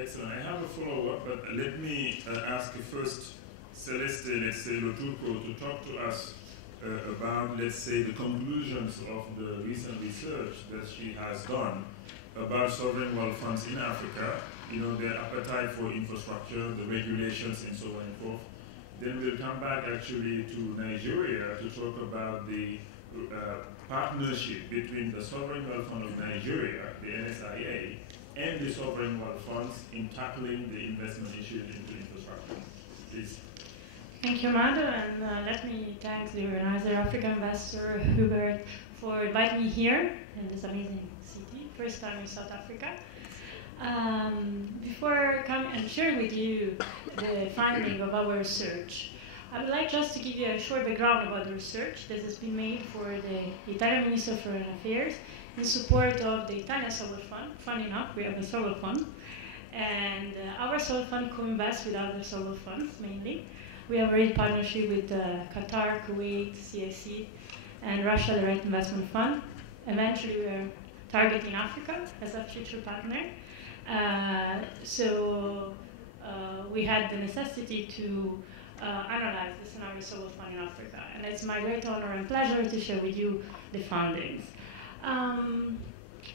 Excellent. I have a follow-up, but let me ask first Celeste, let's say, Turco, to talk to us about, let's say, the conclusions of the recent research that she has done about sovereign wealth funds in Africa, you know, their appetite for infrastructure, the regulations, and so on and forth. Then we'll come back actually to Nigeria to talk about the partnership between the Sovereign Wealth Fund of Nigeria, the NSIA, and the sovereign wealth funds in tackling the investment issues into infrastructure. Please. Thank you, Mado, and let me thank the organizer, African Investor Hubert, for inviting me here in this amazing city, first time in South Africa. Before coming and sharing with you the finding of our research, I would like just to give you a short background about the research that has been made for the Italian Ministry of Foreign Affairs in support of the Italian SWF fund. Funny enough, we have a SWF fund, and our SWF fund co-invests with other SWF funds mainly. We have already partnership with Qatar, Kuwait, CIC, and Russia Direct Investment Fund. Eventually, we are targeting Africa as a future partner. So we had the necessity to analyze the scenario SWF fund in Africa, and it's my great honor and pleasure to share with you the findings.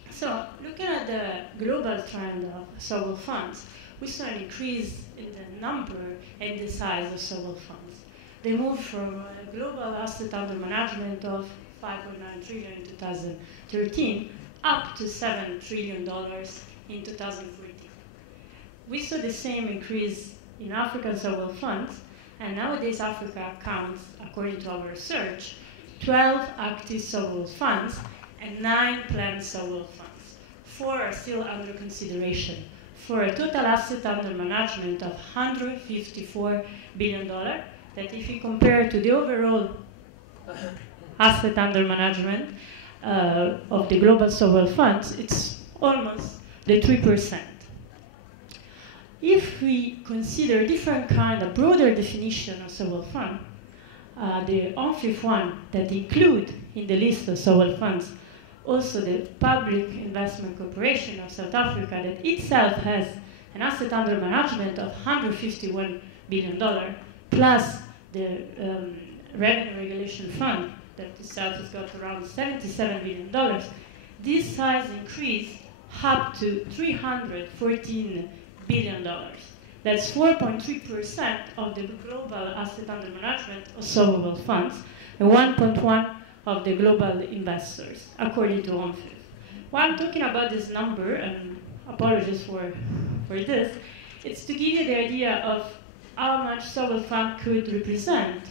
So looking at the global trend of SWF funds, we saw an increase in the number and the size of SWF funds. They moved from a global asset under management of $5.9 trillion in 2013 up to $7 trillion in 2014. We saw the same increase in African SWF funds, and nowadays Africa counts, according to our research, 12 active SWF funds and 9 planned SWF funds. 4 are still under consideration, for a total asset under management of $154 billion, that if you compare to the overall asset under management of the global SWF funds, it's almost the 3%. If we consider a different kind of broader definition of SWF fund, the ONFIF one that include in the list of SWF funds also the Public Investment Corporation of South Africa, that itself has an asset under management of $151 billion, plus the Revenue Regulation Fund that itself has got around $77 billion. This size increased up to $314 billion. That's 4.3% of the global asset under management of SWF funds, and 1.1% of the global investors, according to ONFIF. Why I'm talking about this number, and apologies for this, it's to give you the idea of how much SWF fund could represent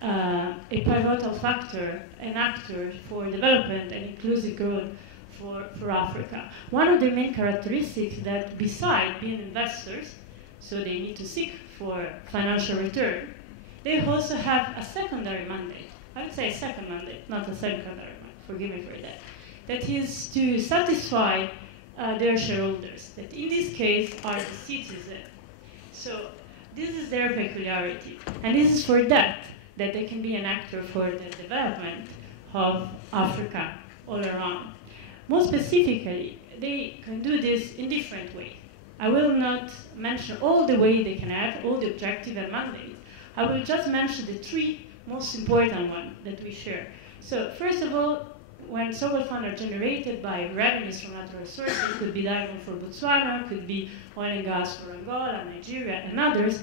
a pivotal factor, an actor for development and inclusive growth for Africa. One of the main characteristics that besides being investors, so they need to seek for financial return, they also have a secondary mandate. I would say a second mandate, not a secondary mandate, forgive me for that. That is to satisfy their shareholders, that in this case are the citizens. So this is their peculiarity. And this is for that they can be an actor for the development of Africa all around. More specifically, they can do this in different ways. I will not mention all the ways they can have, all the objectives and mandates. I will just mention the 3 most important ones that we share. So first of all, when SWF funds are generated by revenues from natural resources, it could be diamond for Botswana, could be oil and gas for Angola, Nigeria, and others,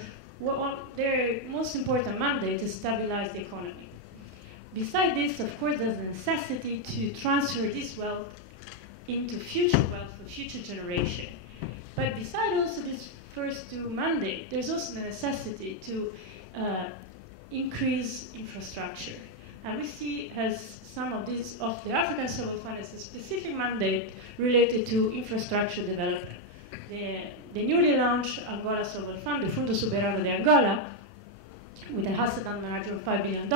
their most important mandate is to stabilize the economy. Besides this, of course, there's a necessity to transfer this wealth into future wealth for future generation. But besides also these first 2 mandates, there's also the necessity to increase infrastructure. And we see as some of these of the African SWF fund as a specific mandate related to infrastructure development. The newly launched Angola SWF fund, the Fundo Soberano de Angola, with an asset under management of $5 billion,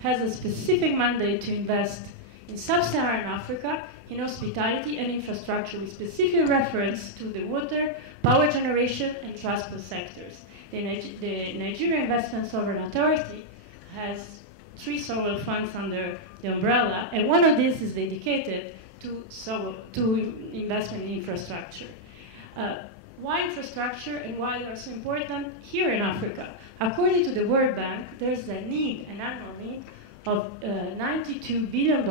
has a specific mandate to invest in sub-Saharan Africa in hospitality and infrastructure with specific reference to the water, power generation, and transport sectors. The Nigeria Investment Sovereign Authority has 3 SWF funds under the umbrella, and one of these is dedicated to investment in infrastructure. why infrastructure and why they are so important here in Africa? According to the World Bank, there's a need, an annual need, of $92 billion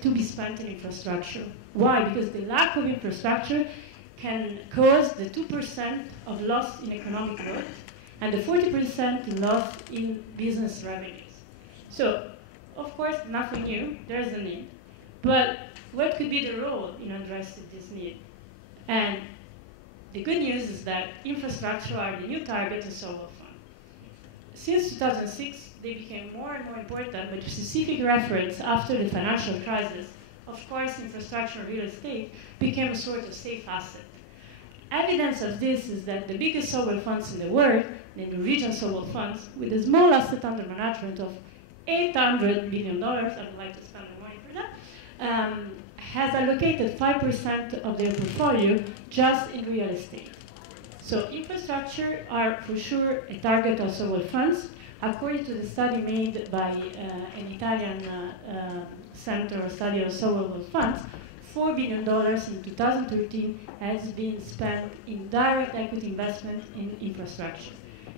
to be spent in infrastructure. Why? Because the lack of infrastructure can cause the 2% of loss in economic growth and the 40% loss in business revenues. So, of course, nothing new, there's a need. But what could be the role in addressing this need? And the good news is that infrastructure are the new target of SWF fund. Since 2006, they became more and more important, but with specific reference after the financial crisis. Of course, infrastructure and real estate became a sort of safe asset. Evidence of this is that the biggest SWF funds in the world, the Norwegian SWF funds, with a small asset under management of $800 million, I would like to spend the money for that, has allocated 5% of their portfolio just in real estate. So infrastructure are for sure a target of SWF funds. According to the study made by an Italian center or study of SWF funds, $4 billion in 2013 has been spent in direct equity investment in infrastructure.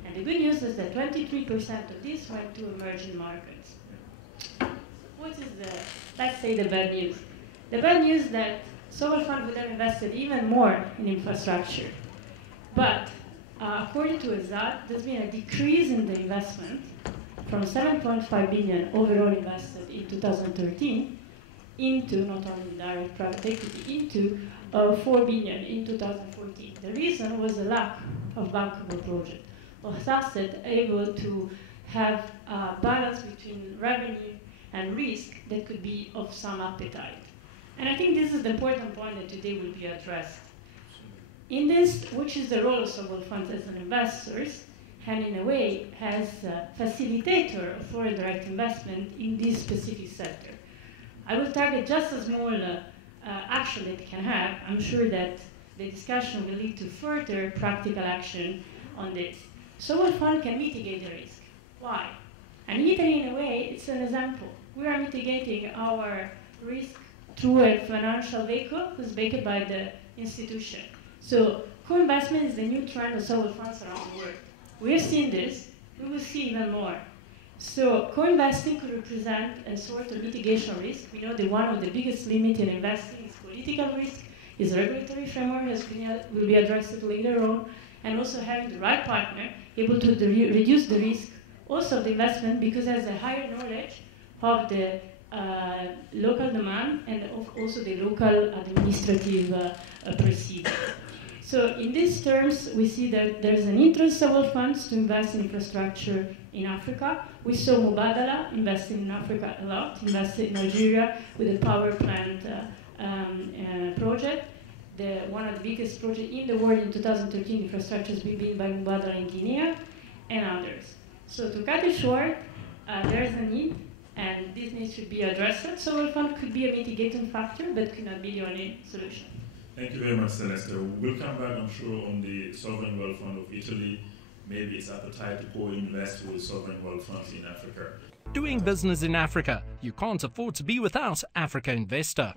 And the good news is that 23% of this went to emerging markets. What is the, let's say, the bad news? The bad news is that SWF fund would have invested even more in infrastructure. But according to ESAT, there's been a decrease in the investment from 7.5 billion overall invested in 2013 into not only direct private equity, into 4 billion in 2014. The reason was the lack of bankable project, of assets able to have a balance between revenue and risk that could be of some appetite. And I think this is the important point that today will be addressed. In this, which is the role of SWF funds as an investors, and in a way as a facilitator of foreign direct investment in this specific sector. I will target just a small action that it can have. I'm sure that the discussion will lead to further practical action on this. SWF fund can mitigate the risk. Why? And Italy, in a way, it's an example. We are mitigating our risk through a financial vehicle who's backed by the institution. So co-investment is the new trend of SWF funds around the world. We have seen this, we will see even more. So co-investing could represent a sort of mitigation risk. We know that one of the biggest limits in investing is political risk, is regulatory framework, as will be addressed later on, and also having the right partner able to reduce the risk also of the investment because it has a higher knowledge of the local demand and of also the local administrative procedure. So in these terms, we see that there's an interest of all funds to invest in infrastructure in Africa. We saw Mubadala investing in Africa a lot, invested in Nigeria with a power plant project. One of the biggest projects in the world in 2013, infrastructure has been built by Mubadala in Guinea and others. So to cut it short, there's a need, and this need should be addressed. SWF fund could be a mitigating factor, but could not be the only solution. Thank you very much, Celeste. We'll come back, I'm sure, on the Sovereign Wealth Fund of Italy, maybe its appetite to co-invest with sovereign wealth funds in Africa. Doing business in Africa, you can't afford to be without Africa Investor.